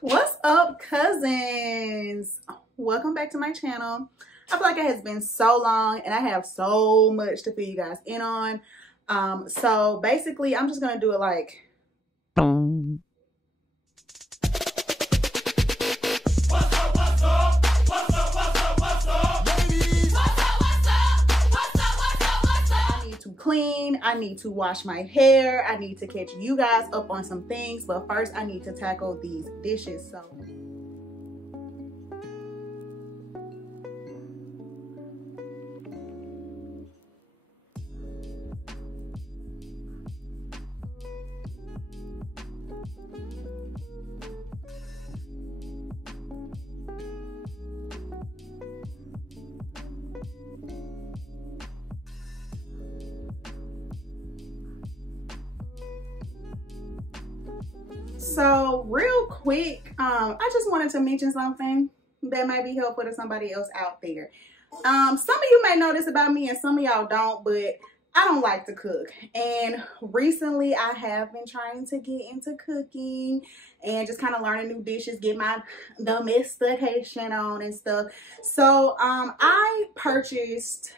What's up, cousins? Welcome back to my channel. I feel like it has been so long and I have so much to fill you guys in on. So basically I'm just gonna do it like clean. I need to wash my hair. I need to catch you guys up on some things, but first I need to tackle these dishes. So real quick, I just wanted to mention something that might be helpful to somebody else out there. Some of you may know this about me and some of y'all don't, but I don't like to cook. And recently I have been trying to get into cooking and just kind of learning new dishes, get my domestication on and stuff. So I purchased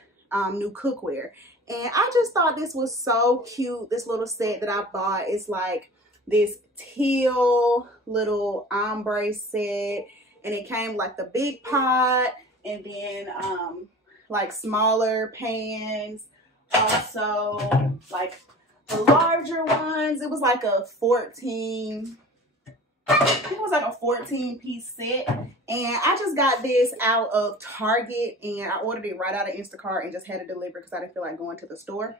new cookware and I just thought this was so cute. This little set that I bought is like this teal little ombre set, and it came like the big pot and then like smaller pans, also like the larger ones. It was like a 14, I think it was like a 14-piece set, and I just got this out of Target and I ordered it right out of Instacart and just had it delivered because I didn't feel like going to the store.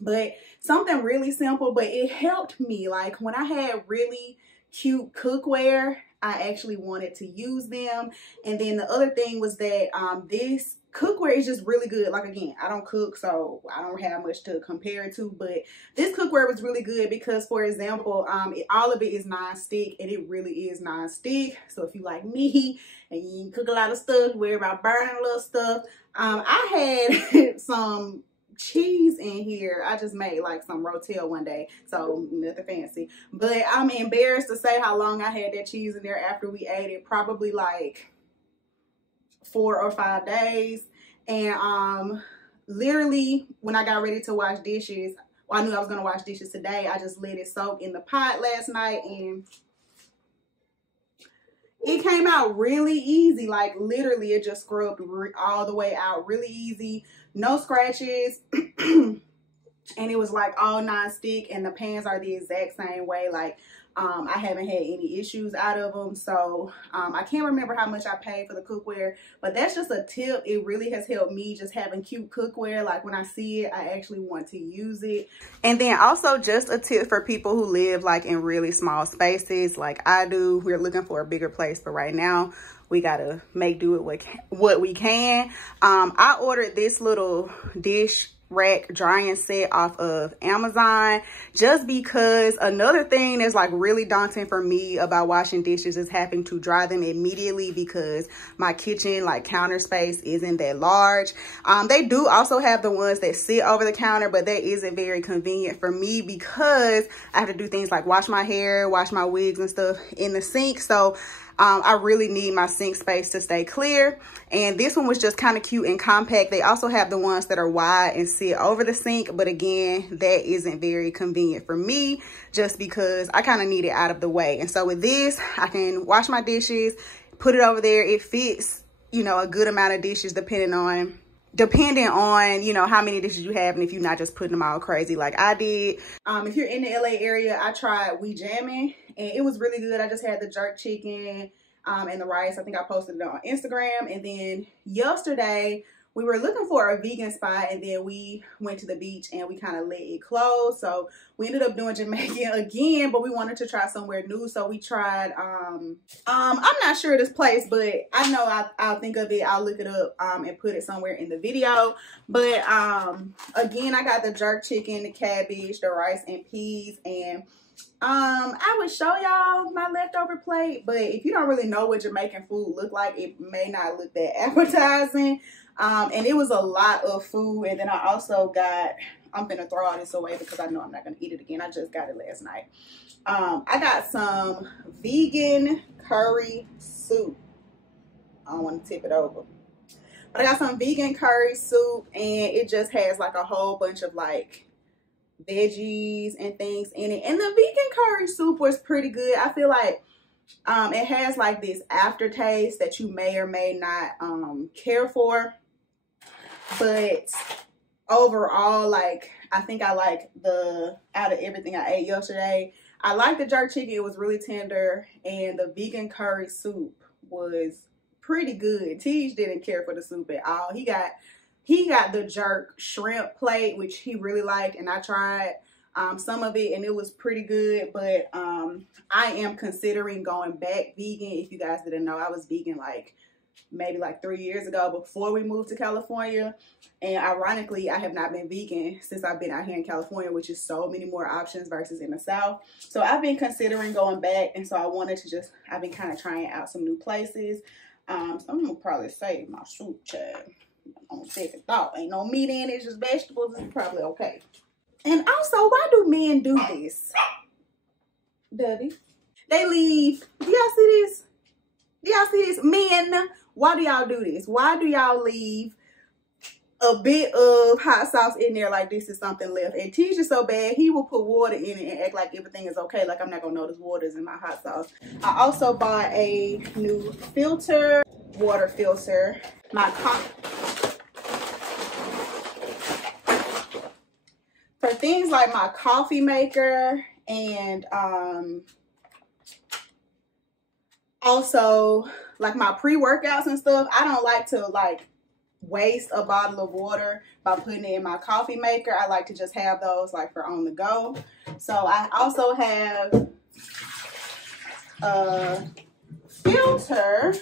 But something really simple, but it helped me. Like when I had really cute cookware, I actually wanted to use them. And then the other thing was that this cookware is just really good. Like again, I don't cook, so I don't have much to compare it to, but this cookware was really good because, for example, all of it is non-stick, and it really is non-stick. So if you like me and you cook a lot of stuff, worry about burning a little stuff, I had some cheese in here. I just made like some rotel one day, so nothing fancy, but I'm embarrassed to say how long I had that cheese in there after we ate it. Probably like 4 or 5 days. And literally when I got ready to wash dishes, well, I knew I was gonna wash dishes today, I just let it soak in the pot last night and it came out really easy. Like literally it just scrubbed all the way out really easy, no scratches. And it was like all non-stick, and the pans are the exact same way. Like I haven't had any issues out of them. So I can't remember how much I paid for the cookware, but that's just a tip. It really has helped me, just having cute cookware. Like when I see it, I actually want to use it. And then also just a tip for people who live like in really small spaces like I do. We're looking for a bigger place, but right now we gotta make do with what we can. I ordered this little dish rack drying set off of Amazon just because another thing that's like really daunting for me about washing dishes is having to dry them immediately because my kitchen like counter space isn't that large. They do also have the ones that sit over the counter, but that isn't very convenient for me because I have to do things like wash my hair, wash my wigs and stuff in the sink. So I really need my sink space to stay clear. And this one was just kind of cute and compact. They also have the ones that are wide and sit over the sink. But again, that isn't very convenient for me just because I kind of need it out of the way. And so with this, I can wash my dishes, put it over there. It fits, you know, a good amount of dishes depending on, you know, how many dishes you have and if you're not just putting them all crazy like I did. If you're in the LA area, I tried We Jammin' and it was really good. I just had the jerk chicken and the rice. I think I posted it on Instagram. And then yesterday we were looking for a vegan spot, and then we went to the beach and we kind of let it close. So we ended up doing Jamaican again, but we wanted to try somewhere new. So we tried, I'm not sure of this place, but I know I'll think of it. I'll look it up and put it somewhere in the video. But again, I got the jerk chicken, the cabbage, the rice and peas, and I would show y'all my leftover plate, but if you don't really know what Jamaican food look like, it may not look that appetizing. And it was a lot of food. And then I also got, I'm gonna throw all this away because I know I'm not gonna eat it again. I just got it last night. I got some vegan curry soup. I don't want to tip it over. But I got some vegan curry soup, and it just has like a whole bunch of like veggies and things in it. And the vegan curry soup was pretty good. I feel like it has like this aftertaste that you may or may not care for. But overall, like, I think I like out of everything I ate yesterday, I like the jerk chicken. It was really tender, and the vegan curry soup was pretty good. Tej didn't care for the soup at all. He got the jerk shrimp plate, which he really liked, and I tried some of it, and it was pretty good. But I am considering going back vegan. If you guys didn't know, I was vegan like maybe like 3 years ago before we moved to California. And ironically, I have not been vegan since I've been out here in California, which is so many more options versus in the South. So I've been considering going back, and so I wanted to I've been kind of trying out some new places. So I'm gonna probably save my soup, child. On second thought, ain't no meat in it, it's just vegetables. It's probably okay. And also, why do men do this? Debbie, they leave. Do y'all see this? Do y'all see this? Men, why do y'all do this? Why do y'all leave a bit of hot sauce in there like this is something left? And Tej is so bad, he will put water in it and act like everything is okay, like I'm not gonna notice water's in my hot sauce. I also bought a new filter, water filter. For things like my coffee maker, and also like my pre-workouts and stuff, I don't like to like waste a bottle of water by putting it in my coffee maker. I like to just have those like for on the go. So I also have a filter.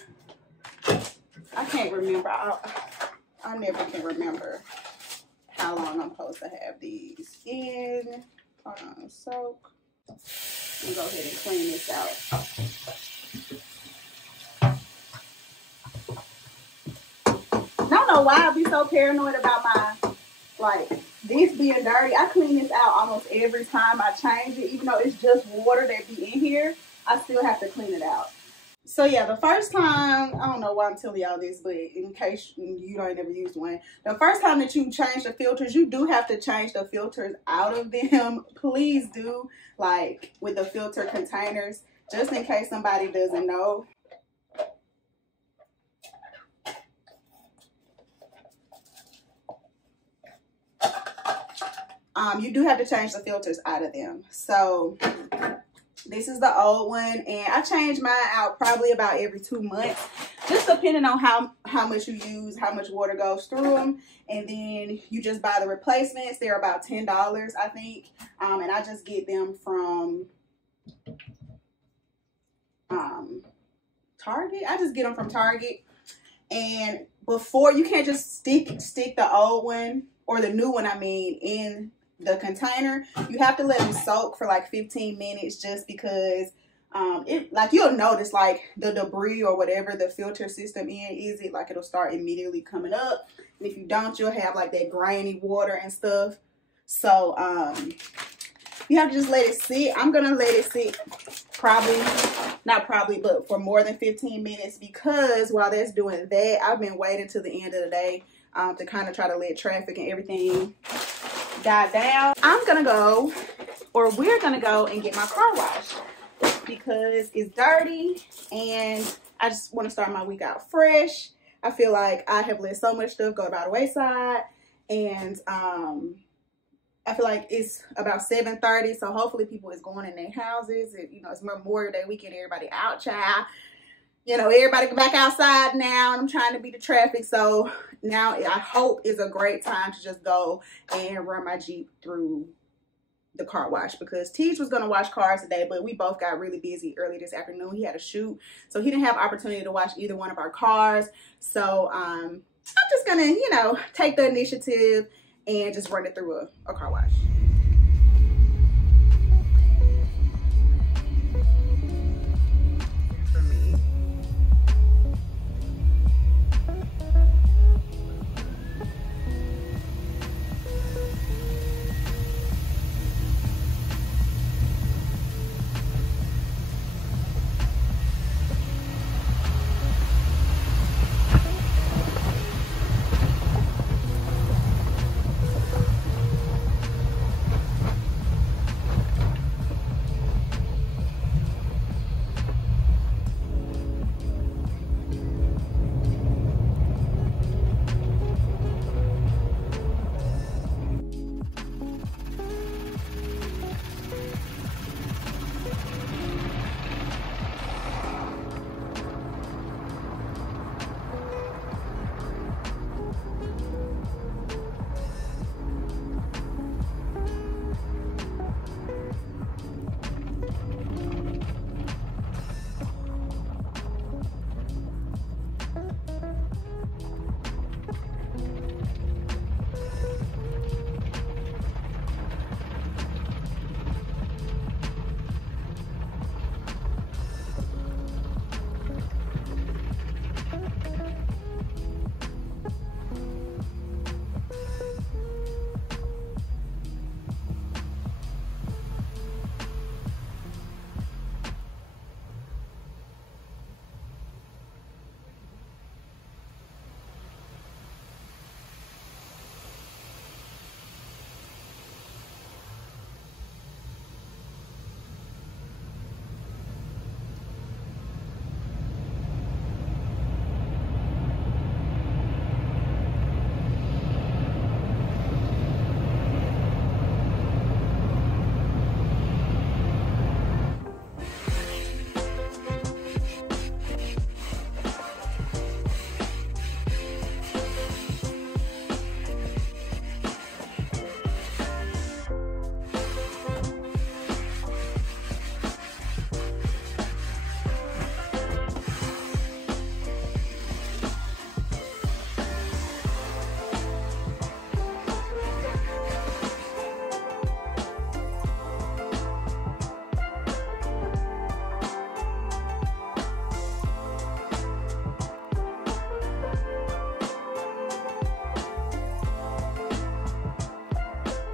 I can't remember. I never can remember how long I'm supposed to have these in. Hold on, soak. I'm gonna go ahead and clean this out. I don't know why I be so paranoid about my, like, this being dirty. I clean this out almost every time I change it. Even though it's just water that be in here, I still have to clean it out. So yeah, the first time, I don't know why I'm telling y'all this, but in case you don't ever use one, the first time that you change the filters, you do have to change the filters out of them. Please do, like with the filter containers, just in case somebody doesn't know. You do have to change the filters out of them. So this is the old one, and I change mine out probably about every 2 months, just depending on how much you use, how much water goes through them. And then you just buy the replacements. They're about $10, I think, and I just get them from Target. I just get them from Target. And before, you can't just stick the old one, or the new one, I mean, in the container. You have to let them soak for like 15 minutes, just because like you'll notice like the debris or whatever the filter system is, like it'll start immediately coming up. And if you don't, you'll have like that grainy water and stuff. So you have to just let it sit. I'm gonna let it sit but for more than 15 minutes, because while that's doing that, I've been waiting till the end of the day to kind of try to let traffic and everything die down. We're gonna go and get my car washed because it's dirty, and I just want to start my week out fresh. I feel like I have let so much stuff go by the wayside, and I feel like it's about 7:30, so hopefully people is going in their houses. You know, it's Memorial Day weekend, everybody out, child. You know, everybody back outside now, and I'm trying to beat the traffic. So now I hope is a great time to just go and run my Jeep through the car wash, because Tej was going to wash cars today, but we both got really busy early this afternoon. He had a shoot, so he didn't have opportunity to wash either one of our cars. So I'm just going to, you know, take the initiative and just run it through a car wash.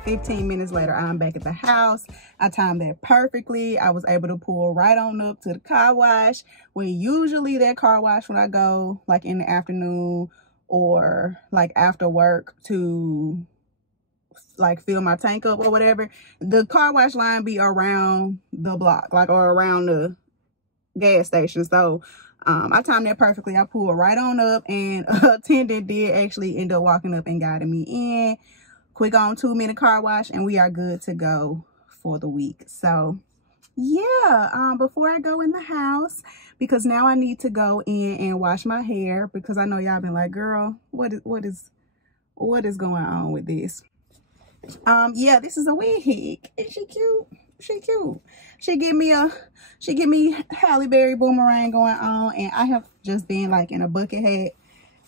15 minutes later, I'm back at the house. I timed that perfectly. I was able to pull right on up to the car wash. When usually that car wash, when I go like in the afternoon or like after work to like fill my tank up or whatever, the car wash line be around the block, like, or around the gas station. So I timed that perfectly. I pulled right on up, and a attendant did actually end up walking up and guiding me in. Quick on 2-minute car wash, and we are good to go for the week. So yeah, before I go in the house, because now I need to go in and wash my hair, because I know y'all been like, girl, what is going on with this? Yeah, this is a wig. Is she cute? She cute. She give me Halle Berry boomerang going on, and I have just been like in a bucket hat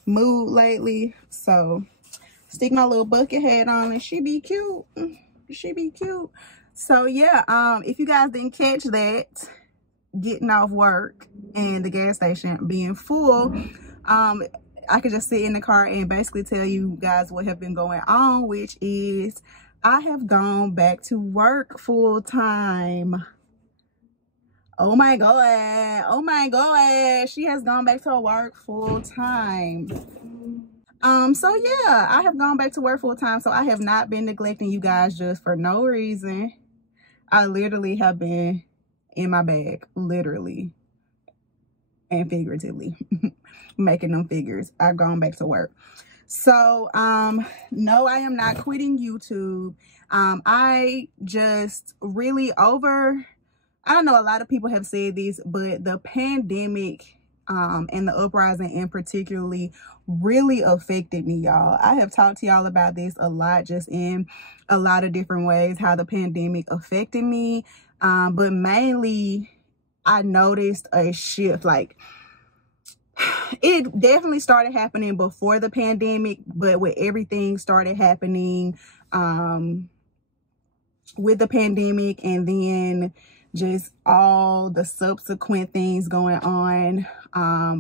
mood lately. So stick my little bucket hat on, and she be cute. She be cute. So yeah, if you guys didn't catch that, getting off work and the gas station being full, I could just sit in the car and basically tell you guys what have been going on, which is I have gone back to work full time. Oh my God. Oh my God. She has gone back to work full time. So yeah, I have gone back to work full time. So I have not been neglecting you guys just for no reason. I literally have been in my bag, literally and figuratively. Making them figures. I've gone back to work. So no, I am not quitting YouTube. I just really I don't know, a lot of people have said this, but the pandemic and the uprising in particularly really affected me, y'all. I have talked to y'all about this a lot, just in a lot of different ways, how the pandemic affected me. But mainly I noticed a shift. Like, it definitely started happening before the pandemic, but with everything started happening with the pandemic, and then just all the subsequent things going on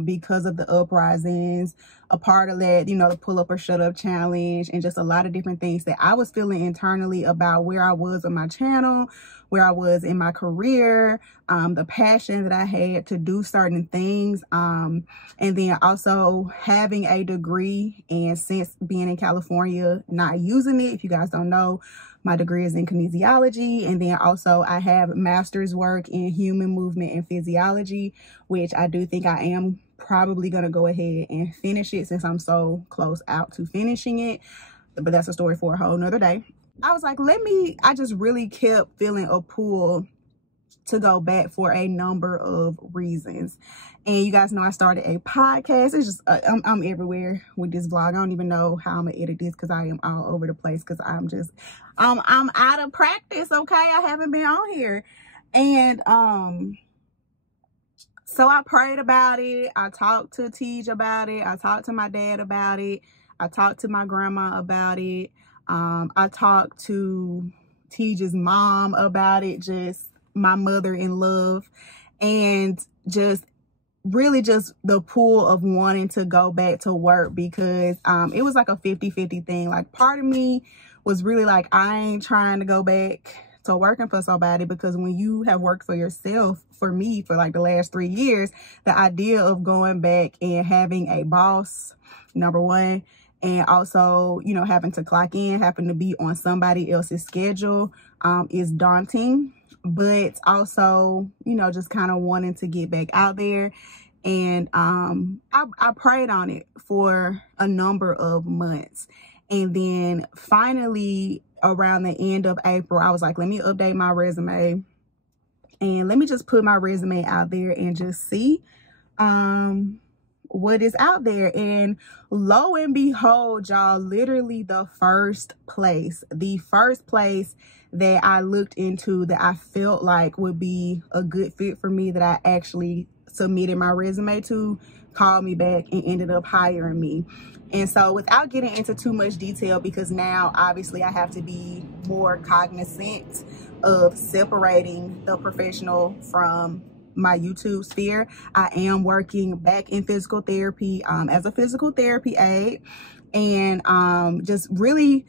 because of the uprisings. A part of that, you know, the pull up or shut up challenge, and just a lot of different things that I was feeling internally about where I was on my channel, where I was in my career, the passion that I had to do certain things, and then also having a degree, and since being in California, not using it. If you guys don't know, my degree is in kinesiology, and then also I have master's work in human movement and physiology, which I do think I am probably going to go ahead and finish it since I'm so close out to finishing it. But that's a story for a whole nother day. I was like, I just really kept feeling a pull to go back for a number of reasons. And you guys know I started a podcast. It's just I'm everywhere with this vlog. I don't even know how I'm gonna edit this because I am all over the place, because I'm out of practice. Okay, I haven't been on here. And so I prayed about it. I talked to Tej about it. I talked to my dad about it. I talked to my grandma about it. I talked to Tej's mom about it, just my mother in love, and just really just the pull of wanting to go back to work, because it was like a 50-50 thing. Like, part of me was really like, I ain't trying to go back to working for somebody, because when you have worked for yourself, for me, for like the last 3 years, the idea of going back and having a boss, number one, and also, you know, having to clock in, having to be on somebody else's schedule is daunting. But also, you know, just kind of wanting to get back out there. And I prayed on it for a number of months. And then finally, around the end of April, I was like, let me update my resume. And let me just put my resume out there and just see what is out there. And lo and behold, y'all, literally the first place that I looked into that I felt like would be a good fit for me, that I actually submitted my resume to, called me back and ended up hiring me. And so, without getting into too much detail, because now obviously I have to be more cognizant of separating the professional from my YouTube sphere, I am working back in physical therapy as a physical therapy aide, and just really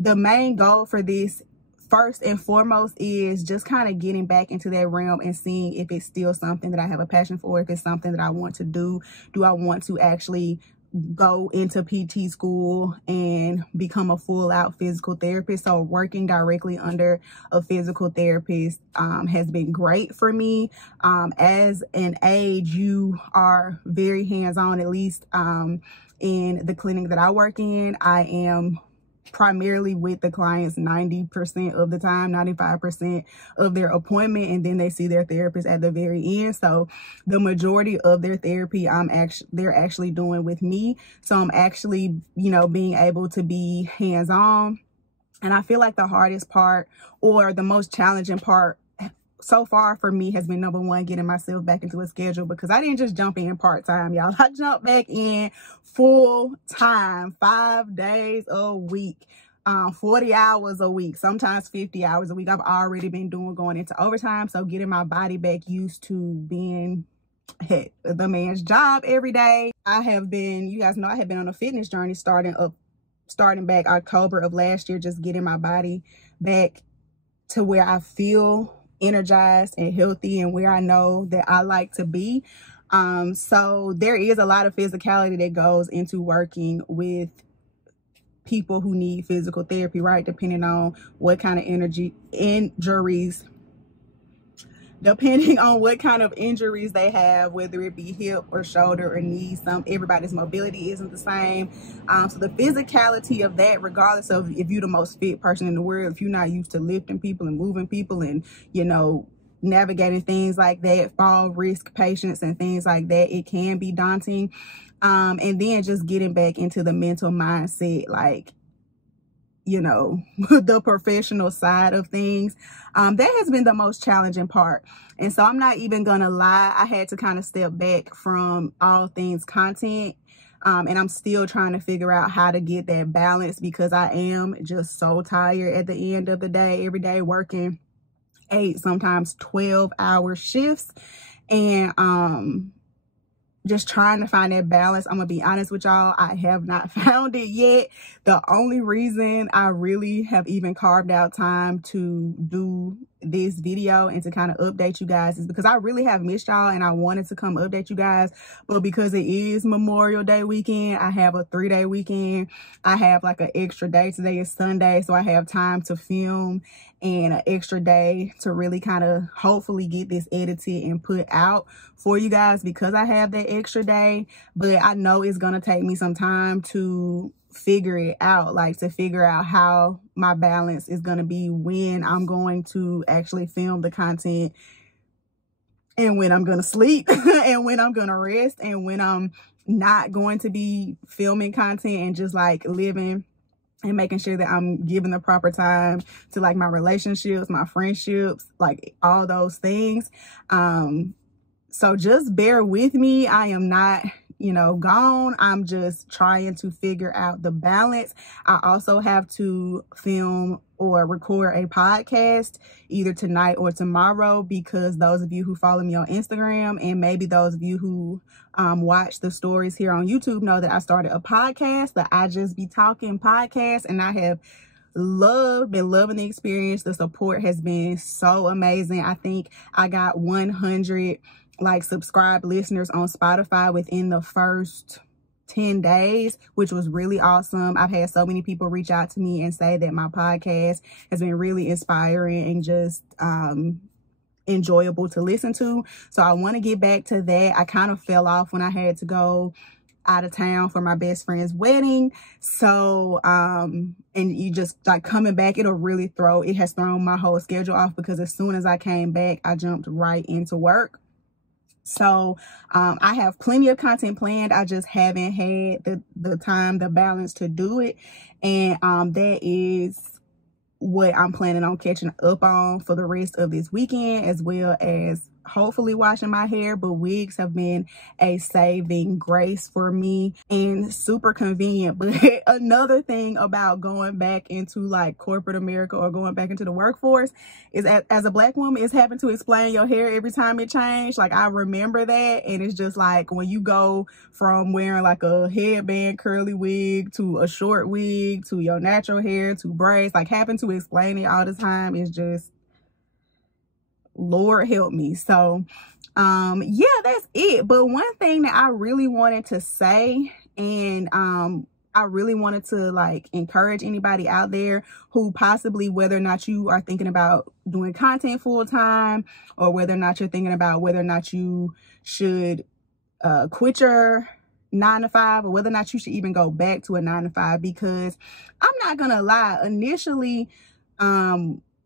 the main goal for this, first and foremost, is just kind of getting back into that realm and seeing if it's still something that I have a passion for, if it's something that I want to do. Do I want to actually go into PT school and become a full-out physical therapist? So working directly under a physical therapist has been great for me. As an aide, you are very hands-on, at least in the clinic that I work in. I am primarily with the clients 90% of the time, 95% of their appointment, and then they see their therapist at the very end. So the majority of their therapy they're actually doing with me. So I'm actually, you know, being able to be hands-on. And I feel like the hardest part, or the most challenging part so far for me, has been, number one, getting myself back into a schedule, because I didn't just jump in part-time, y'all. I jumped back in full-time, 5 days a week, 40 hours a week, sometimes 50 hours a week. I've already been going into overtime. So getting my body back used to being the man's job every day. I have been, you guys know, I have been on a fitness journey starting back October of last year, just getting my body back to where I feel energized and healthy and where I know that I like to be. So there is a lot of physicality that goes into working with people who need physical therapy, right? Depending on what kind of injuries they have, whether it be hip or shoulder or knee. Everybody's mobility isn't the same. So the physicality of that, regardless of if you're the most fit person in the world, if you're not used to lifting people and moving people and, you know, navigating things like that, fall risk patients and things like that, it can be daunting. And then just getting back into the mental mindset, like, you know, the professional side of things, that has been the most challenging part. And so I'm not even gonna lie, I had to kind of step back from all things content, and I'm still trying to figure out how to get that balance, because I am just so tired at the end of the day, every day working 8, sometimes 12-hour shifts, and just trying to find that balance. I'm gonna be honest with y'all, I have not found it yet. The only reason I really have even carved out time to do this video and to kind of update you guys is because I really have missed y'all, and I wanted to come update you guys, but because it is Memorial Day weekend, I have a 3-day weekend. I have like an extra day. Today is Sunday, so I have time to film and an extra day to really kind of hopefully get this edited and put out for you guys, because I have that extra day. But I know it's gonna take me some time to figure it out, like to figure out how my balance is gonna be when I'm going to actually film the content, and when I'm gonna sleep and when I'm gonna rest, and when I'm not going to be filming content, and just like living and making sure that I'm giving the proper time to like my relationships, my friendships, like all those things. So just bear with me. I am not, you know, gone. I'm just trying to figure out the balance. I also have to film or record a podcast either tonight or tomorrow, because those of you who follow me on Instagram, and maybe those of you who watch the stories here on YouTube, know that I started a podcast, the IJUSBTALKIN podcast, and I have been loving the experience. The support has been so amazing. I think I got 100 like subscribed listeners on Spotify within the first 10 days, which was really awesome. I've had so many people reach out to me and say that my podcast has been really inspiring and just enjoyable to listen to. So I want to get back to that. I kind of fell off when I had to go out of town for my best friend's wedding. So and you just like coming back, it has thrown my whole schedule off, because as soon as I came back, I jumped right into work. So I have plenty of content planned. I just haven't had the time, the balance to do it. And that is what I'm planning on catching up on for the rest of this weekend, as well as hopefully washing my hair, but wigs have been a saving grace for me and super convenient. But another thing about going back into like corporate America or going back into the workforce is as a Black woman, is having to explain your hair every time it changed. Like, I remember that, and it's just like when you go from wearing like a headband curly wig to a short wig to your natural hair to braids, like having to explain it all the time is just, Lord help me. So yeah, that's it. But one thing that I really wanted to say, and I really wanted to like encourage anybody out there who possibly, whether or not you are thinking about doing content full time, or whether or not you're thinking about whether or not you should quit your 9-to-5, or whether or not you should even go back to a 9-to-5, because I'm not gonna lie, initially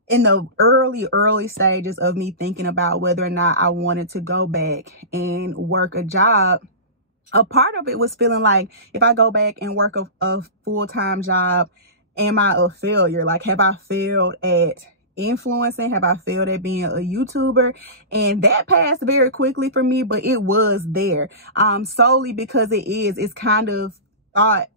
in the early stages of me thinking about whether or not I wanted to go back and work a job, a part of it was feeling like, if I go back and work a full-time job, am I a failure? Like, have I failed at influencing? Have I failed at being a YouTuber? And that passed very quickly for me, but it was there solely because it's kind of thought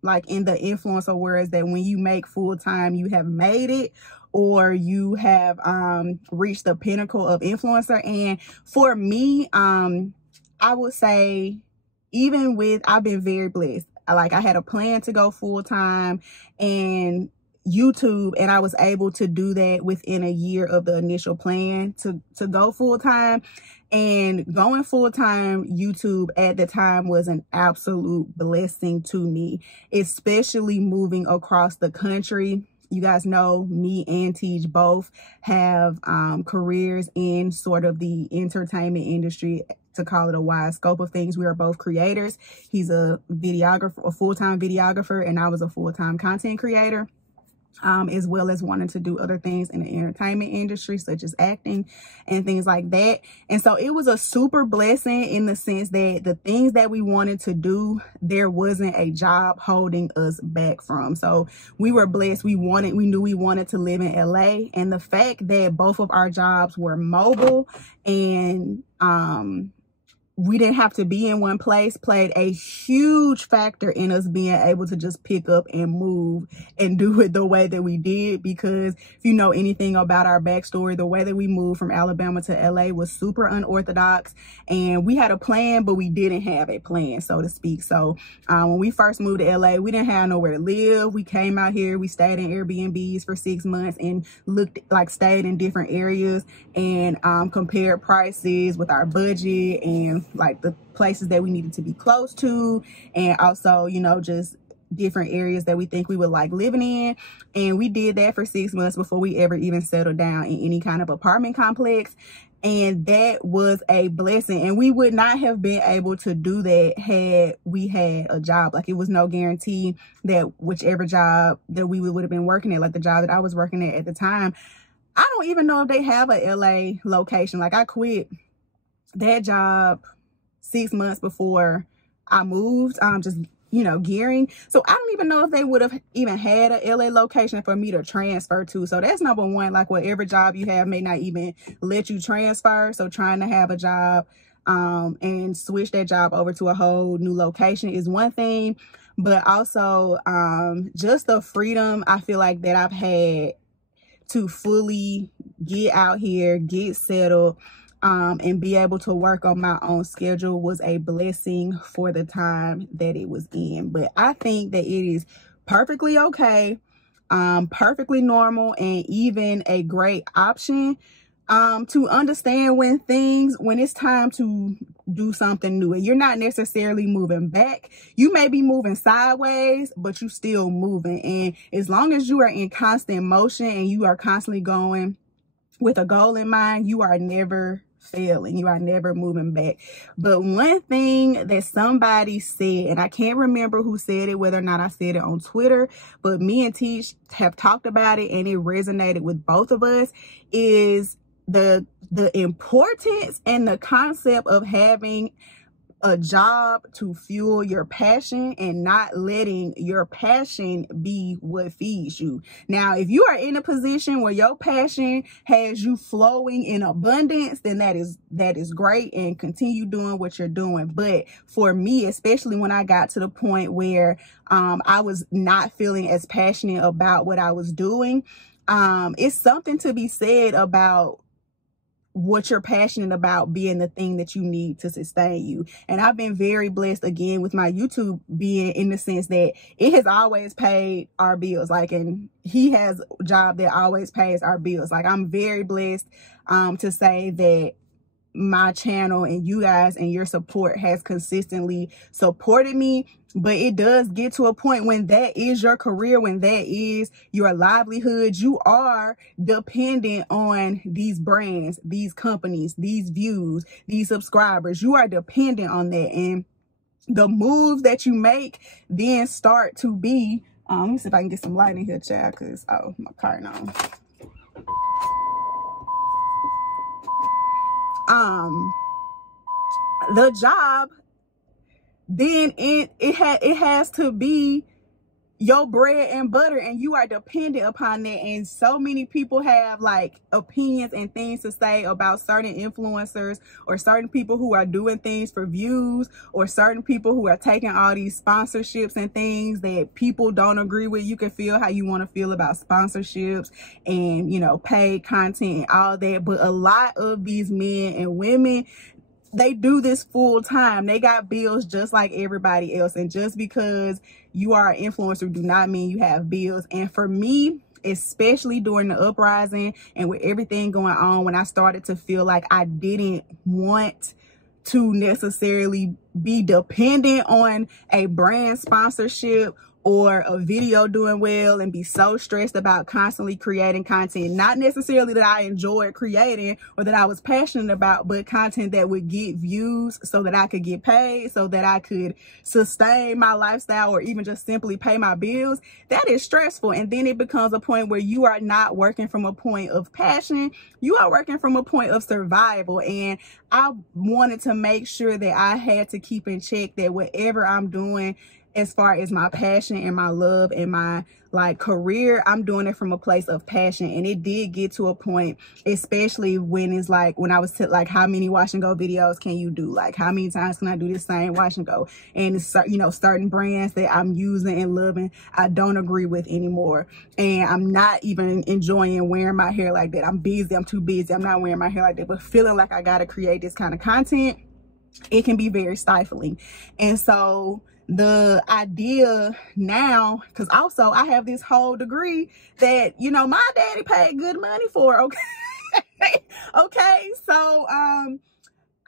like in the influencer world, that when you make full-time, you have made it, or you have reached the pinnacle of influencer. And for me, I would say, even with, I've been very blessed. Like, I had a plan to go full-time and YouTube, and I was able to do that within a year of the initial plan to go full-time. And going full-time YouTube at the time was an absolute blessing to me, especially moving across the country. You guys know me and Tej both have careers in sort of the entertainment industry, to call it a wide scope of things. We are both creators. He's a videographer, a full-time videographer, and I was a full-time content creator, as well as wanting to do other things in the entertainment industry, such as acting and things like that. And so it was a super blessing in the sense that the things that we wanted to do, there wasn't a job holding us back from. So we were blessed. We knew we wanted to live in LA, and the fact that both of our jobs were mobile and we didn't have to be in one place played a huge factor in us being able to just pick up and move and do it the way that we did. Because if you know anything about our backstory, the way that we moved from Alabama to LA was super unorthodox, and we had a plan, but we didn't have a plan, so to speak. So when we first moved to LA, we didn't have nowhere to live. We came out here, we stayed in Airbnbs for 6 months and stayed in different areas and compared prices with our budget and like the places that we needed to be close to, and also, you know, just different areas that we think we would like living in. And we did that for 6 months before we ever even settled down in any kind of apartment complex. And that was a blessing, and we would not have been able to do that had we had a job. Like, it was no guarantee that whichever job that we would have been working at, like the job that I was working at the time, I don't even know if they have a LA location. Like, I quit that job 6 months before I moved, just, you know, gearing. So I don't even know if they would have even had a LA location for me to transfer to. So that's number one. Like, whatever job you have may not even let you transfer. So trying to have a job and switch that job over to a whole new location is one thing. But also just the freedom I feel like that I've had to fully get out here, get settled, and be able to work on my own schedule was a blessing for the time that it was in. But I think that it is perfectly okay, perfectly normal, and even a great option to understand when it's time to do something new. And you're not necessarily moving back. You may be moving sideways, but you still moving. And as long as you are in constant motion and you are constantly going with a goal in mind, you are never failing. You are never moving back. But one thing that somebody said, and I can't remember who said it, whether or not I said it on Twitter, but me and Tej have talked about it and it resonated with both of us, is the importance and the concept of having a job to fuel your passion and not letting your passion be what feeds you. Now, if you are in a position where your passion has you flowing in abundance, then that is great, and continue doing what you're doing. But for me, especially when I got to the point where I was not feeling as passionate about what I was doing, it's something to be said about what you're passionate about being the thing that you need to sustain you. And I've been very blessed, again, with my YouTube being in the sense that it has always paid our bills. Like, and he has a job that always pays our bills. Like, I'm very blessed to say that my channel and you guys and your support has consistently supported me. But it does get to a point when that is your career, when that is your livelihood, you are dependent on these brands, these companies, these views, these subscribers. You are dependent on that. And the moves that you make then start to be, let me see if I can get some light in here, child, because, oh, my car on. The job, then it has to be your bread and butter, and you are dependent upon that. And so many people have like opinions and things to say about certain influencers, or certain people who are doing things for views, or certain people who are taking all these sponsorships and things that people don't agree with. You can feel how you want to feel about sponsorships and, you know, paid content and all that, but a lot of these men and women, they do this full time. They got bills just like everybody else. And just because you are an influencer do not mean you have bills. And for me, especially during the uprising and with everything going on, when I started to feel like I didn't want to necessarily be dependent on a brand sponsorship or a video doing well and be so stressed about constantly creating content, not necessarily that I enjoyed creating or that I was passionate about, but content that would get views so that I could get paid, so that I could sustain my lifestyle, or even just simply pay my bills. That is stressful. And then it becomes a point where you are not working from a point of passion, you are working from a point of survival. And I wanted to make sure that I had to keep in check that whatever I'm doing as far as my passion and my love and my like career, I'm doing it from a place of passion. And it did get to a point, especially when it's like, when I was like, how many wash and go videos can you do? Like, how many times can I do this same wash and go? And it's, you know, certain brands that I'm using and loving, I don't agree with anymore. And I'm not even enjoying wearing my hair like that. I'm busy, I'm too busy, I'm not wearing my hair like that. But feeling like I gotta create this kind of content, it can be very stifling. And so the idea now, because also I have this whole degree that, you know, my daddy paid good money for, okay? Okay, so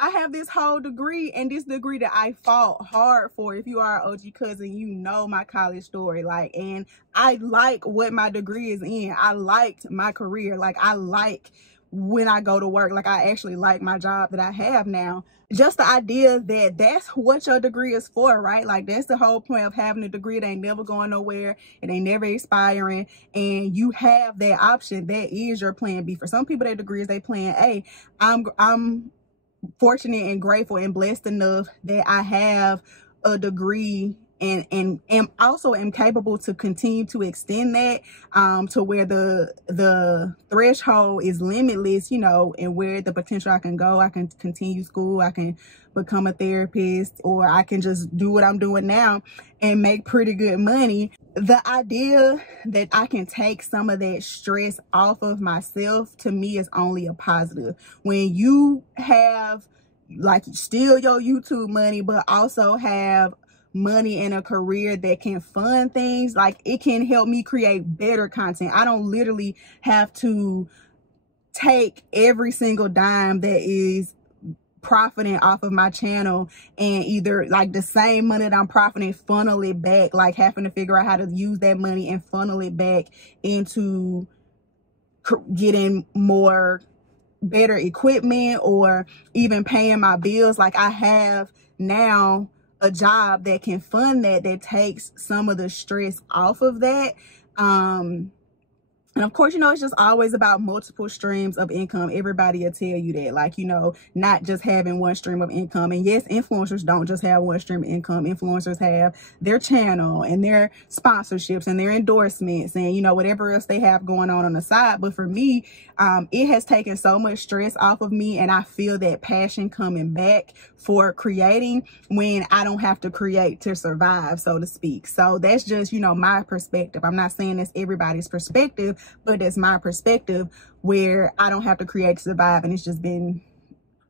I have this whole degree, and this degree that I fought hard for. If you are an OG cousin, you know my college story. Like, and I like what my degree is in. I liked my career. Like, I like when I go to work. Like, I actually like my job that I have now. Just the idea that that's what your degree is for, right? Like, that's the whole point of having a degree. It ain't never going nowhere. It ain't never expiring. And you have that option. That is your plan B. For some people, that degree is their plan A. I'm fortunate and grateful and blessed enough that I have a degree, and am also capable to continue to extend that to where the threshold is limitless, you know, and where the potential I can go. I can continue school, I can become a therapist, or I can just do what I'm doing now and make pretty good money. The idea that I can take some of that stress off of myself, to me, is only a positive. When you have, like, still your YouTube money, but also have money in a career that can fund things, like, it can help me create better content. I don't literally have to take every single dime that is profiting off of my channel and either, like, the same money that I'm profiting, funnel it back, like having to figure out how to use that money and funnel it back into getting more better equipment, or even paying my bills. Like, I have now a job that can fund that takes some of the stress off of that. And of course, you know, it's just always about multiple streams of income. Everybody will tell you that, like, you know, not just having one stream of income. And yes, influencers don't just have one stream of income. Influencers have their channel and their sponsorships and their endorsements and, you know, whatever else they have going on the side. But for me, it has taken so much stress off of me, and I feel that passion coming back for creating when I don't have to create to survive, so to speak. So that's just, you know, my perspective. I'm not saying that's everybody's perspective, but it's my perspective where I don't have to create to survive, and it's just been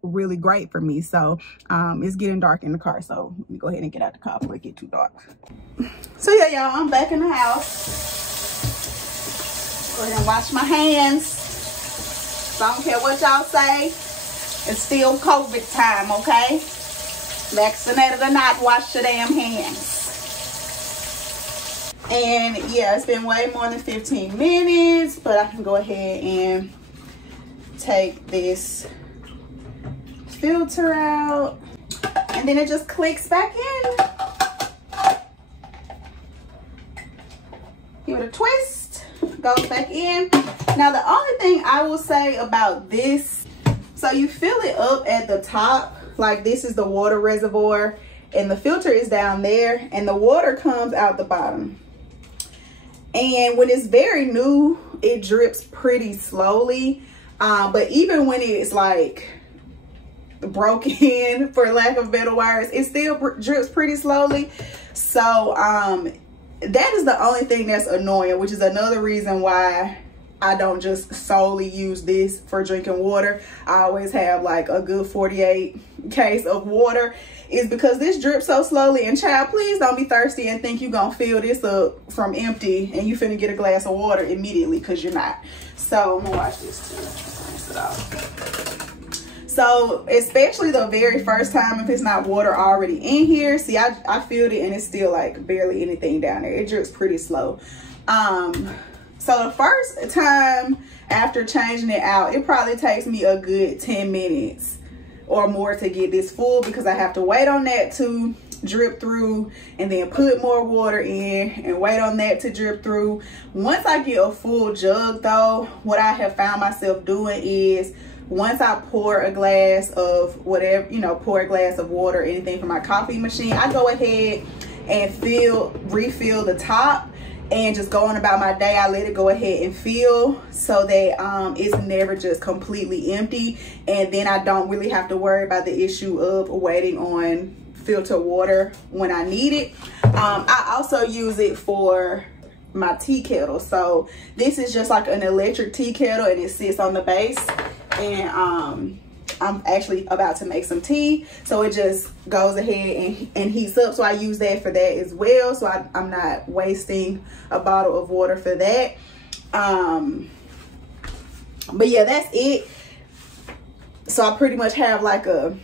really great for me. So it's getting dark in the car, so let me go ahead and get out the car before it get too dark. So yeah, y'all, I'm back in the house. Go ahead and wash my hands. So I don't care what y'all say, it's still COVID time, okay? Vaccinated or not, wash your damn hands. And yeah, it's been way more than 15 minutes, but I can go ahead and take this filter out, and then it just clicks back in. Give it a twist, goes back in. Now the only thing I will say about this, so you fill it up at the top, like this is the water reservoir, and the filter is down there, and the water comes out the bottom. And when it's very new, it drips pretty slowly. But even when it's like broken, for lack of better words, it still drips pretty slowly. So that is the only thing that's annoying, which is another reason why I don't just solely use this for drinking water. I always have like a good 48 case of water, is because this drips so slowly. And child, please don't be thirsty and think you're gonna fill this up from empty and you finna get a glass of water immediately, because you're not. So I'm gonna watch this too. Rinse it off. So especially the very first time, if it's not water already in here, see, I filled it and it's still like barely anything down there. It drips pretty slow. So the first time after changing it out, it probably takes me a good 10 minutes or more to get this full, because I have to wait on that to drip through and then put more water in and wait on that to drip through. Once I get a full jug though, what I have found myself doing is, once I pour a glass of whatever, you know, pour a glass of water, anything from my coffee machine, I go ahead and refill the top and just going about my day. I let it go ahead and fill so that it's never just completely empty, and then I don't really have to worry about the issue of waiting on filtered water when I need it. I also use it for my tea kettle. So this is just like an electric tea kettle, and it sits on the base, and I'm actually about to make some tea, so it just goes ahead and heats up. So I use that for that as well, so I'm not wasting a bottle of water for that. But yeah, that's it. So I pretty much have like a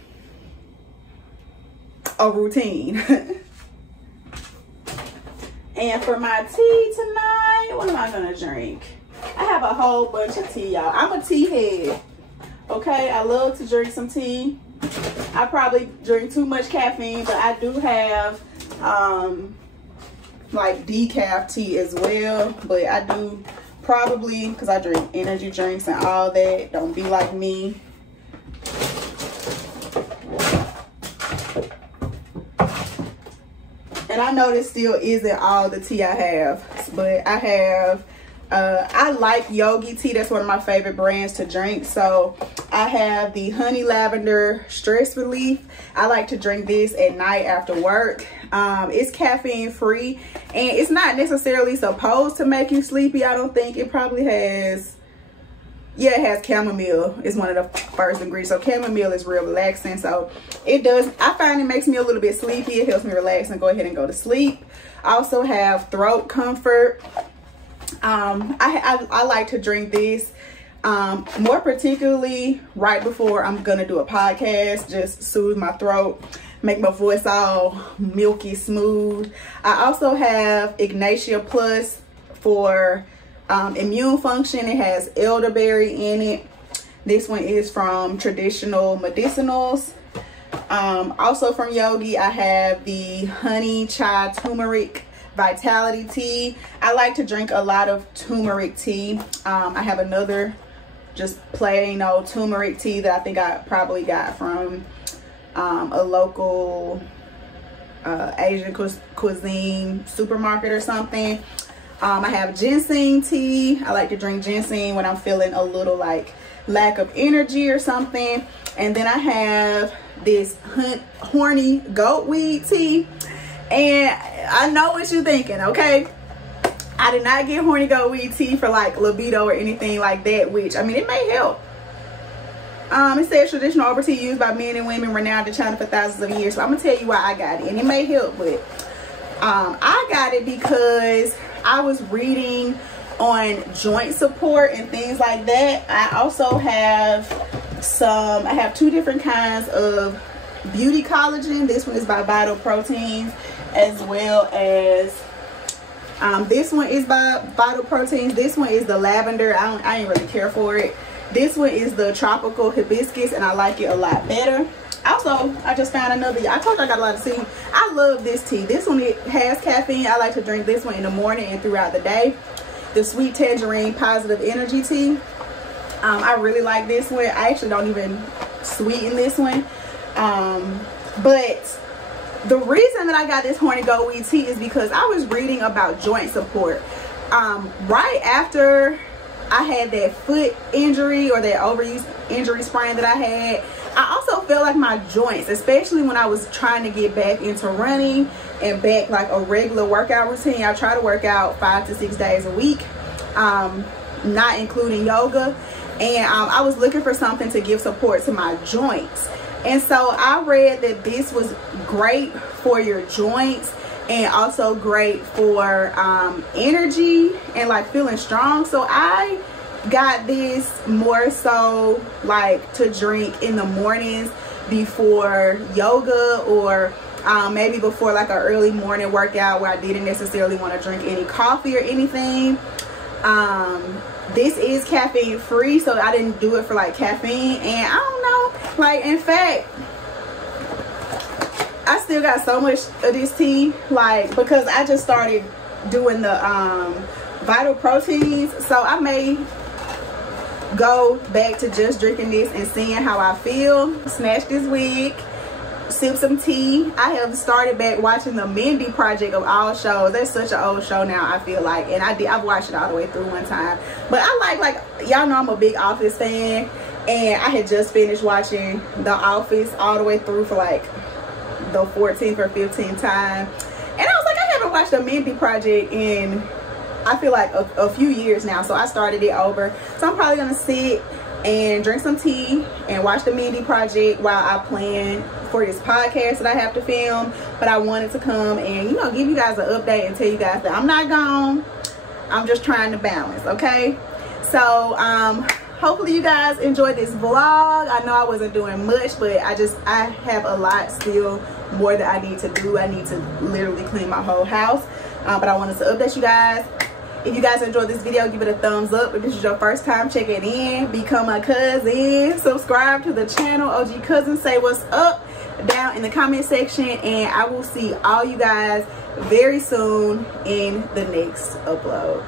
routine. And for my tea tonight, what am I gonna drink? I have a whole bunch of tea, y'all. I'm a tea head. Okay, I love to drink some tea. I probably drink too much caffeine, but I do have like decaf tea as well. But I do probably, because I drink energy drinks and all that. Don't be like me. And I know this still isn't all the tea I have, but I have I like Yogi tea. That's one of my favorite brands to drink. So I have the honey lavender stress relief. I like to drink this at night after work. It's caffeine free, and it's not necessarily supposed to make you sleepy. I don't think. It probably has, yeah, it has chamomile. It's one of the first ingredients. So chamomile is real relaxing. So it does, I find it makes me a little bit sleepy. It helps me relax and go ahead and go to sleep. I also have throat comfort. I like to drink this more particularly right before I'm gonna do a podcast, just soothe my throat, make my voice all milky smooth. I also have Ignatia Plus for immune function. It has elderberry in it. This one is from Traditional Medicinals. Also from Yogi, I have the honey chai turmeric Vitality Tea. I like to drink a lot of turmeric tea. I have another just plain old turmeric tea that I think I probably got from a local Asian cuisine supermarket or something. I have ginseng tea. I like to drink ginseng when I'm feeling a little like lack of energy or something. And then I have this horny goat weed tea. And I know what you're thinking, okay? I did not get horny goat weed tea for like libido or anything like that, which I mean it may help. It says traditional herbal tea used by men and women renowned in China for thousands of years. So I'm gonna tell you why I got it, and it may help. But I got it because I was reading on joint support and things like that. I also have I have 2 different kinds of beauty collagen. This one is by Vital Proteins, as well as this one is by Vital Proteins. This one is the lavender. I ain't really care for it. This one is the tropical hibiscus, and I like it a lot better. Also, I just found another. I told you I got a lot of tea. I love this tea. This one, it has caffeine. I like to drink this one in the morning and throughout the day. The Sweet Tangerine Positive Energy Tea. I really like this one. I actually don't even sweeten this one. But the reason that I got this horny goat weed tea is because I was reading about joint support. Right after I had that foot injury, or that overuse injury sprain that I had, I also felt like my joints, especially when I was trying to get back into running and back like a regular workout routine. I try to work out 5 to 6 days a week, not including yoga. And I was looking for something to give support to my joints. And so I read that this was great for your joints and also great for energy and like feeling strong. So I got this more so like to drink in the mornings before yoga, or maybe before like an early morning workout where I didn't necessarily want to drink any coffee or anything. This is caffeine free, so I didn't do it for like caffeine. And I don't know, like, in fact, I still got so much of this tea, like, because I just started doing the Vital Proteins. So I may go back to just drinking this and seeing how I feel. Snatch this wig, sip some tea. I have started back watching the Mindy Project of all shows. That's such an old show now, I feel like, and I've watched it all the way through one time. But I like y'all know I'm a big Office fan, and I had just finished watching The Office all the way through for like the 14th or 15th time, and I was like, I haven't watched the Mindy Project in I feel like a few years now, so I started it over. So I'm probably gonna sit and drink some tea and watch the Mindy Project while I plan for this podcast that I have to film. But I wanted to come and, you know, give you guys an update and tell you guys that I'm not gone. I'm just trying to balance, okay? So hopefully you guys enjoyed this vlog. I know I wasn't doing much, but I have a lot still more that I need to do. I need to literally clean my whole house, but I wanted to update you guys. If you guys enjoyed this video, give it a thumbs up. If this is your first time checking in, become a cousin. Subscribe to the channel. OG Cousin, say what's up down in the comment section. And I will see all you guys very soon in the next upload.